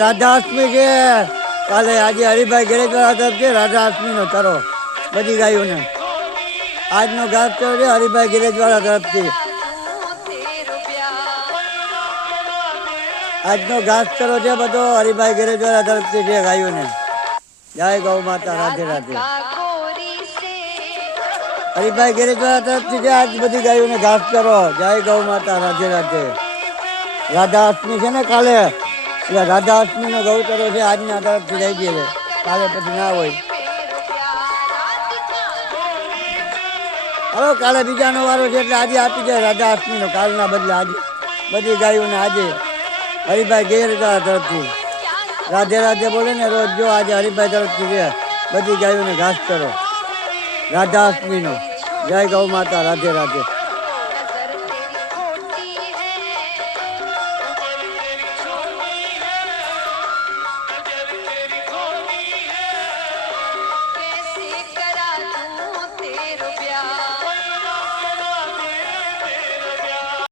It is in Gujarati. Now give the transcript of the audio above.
રાધાષ્ટમી છે કાલે, આજે હરિભાઈ ગેરેજ વાળા તરફ છે રાધાષ્ટમી નો તરો બધી ગાયોને. આજનો ઘાસ ચરો છે હરિભાઈ ગેરેજ વાળા તરફથી. આજનો ઘાસ ચરો છે બધો હરિભાઈ ગેરેજ વાળા તરફથી છે ગાયોને. જય ગૌ માતા, રાધે રાધે. હરિભાઈ ગેરેજ વાળા તરફથી છે આજ બધી ગાયોને ઘાસ ચરો. જય ગૌ માતા, રાધે રાધે. રાધાષ્ટમી છે ને કાલે, એટલે રાધાષ્ટમી નો ગૌચરો છે આજના તરફથી લઈ ગયેલો. કાલે પછી ના હોય. હવે કાલે બીજાનો વારો છે એટલે આજે આપી જાય રાધાષ્ટમી નો. કાલના બદલે આજે બધી ગાયોને આજે હરિભાઈ ગેરેજ વાળા તરફથી રાધે રાધે બોલે ને રોજ. જો આજે હરિભાઈ તરફથી છે બધી ગાયોને ઘાસ ચરો રાધાષ્ટમી નો. જય ગૌ માતા, રાધે રાધે.